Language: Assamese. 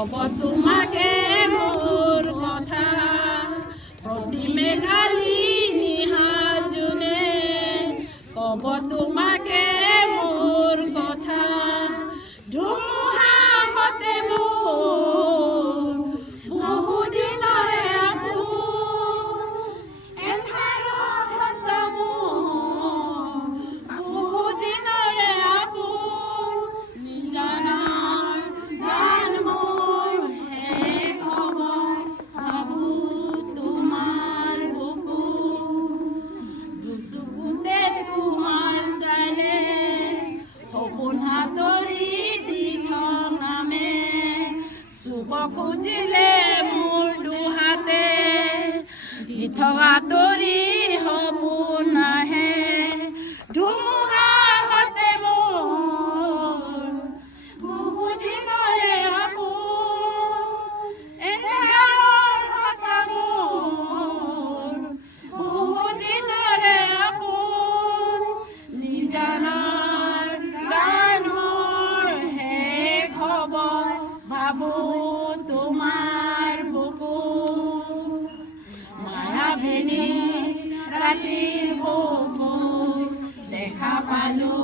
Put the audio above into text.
কব তোমাকে মোৰ কথা প্ৰতি মেঘালী নিশা জোনে কব তোমাকে মোৰ কথা ধুমুহাতে মোৰ বহু দিনৰে আপোন এন্ধাৰত সঁচা মোৰ বহু দিনৰে আপোন নিজানাৰ গান মোৰ শেষ হ'ব ভাবো তোমাৰ বুকু দুচকুতে তোমাৰ চালে সপোন হাতৰি দি থম নামে চুব খুজিলে মোৰ দুহাতে দি থকা তৰি সপোন নাহে ধুমুহাতে মোৰ বহু দিনৰে আপোন এন্ধাৰৰ সঁচা মোৰ বহু দিনৰে আপোন নিজানৰ গান মোৰ শেষ হ'ব ভাবো তোমাৰ বুকু মায়াবিনী ৰাতিৰ বুকু দেখা পালো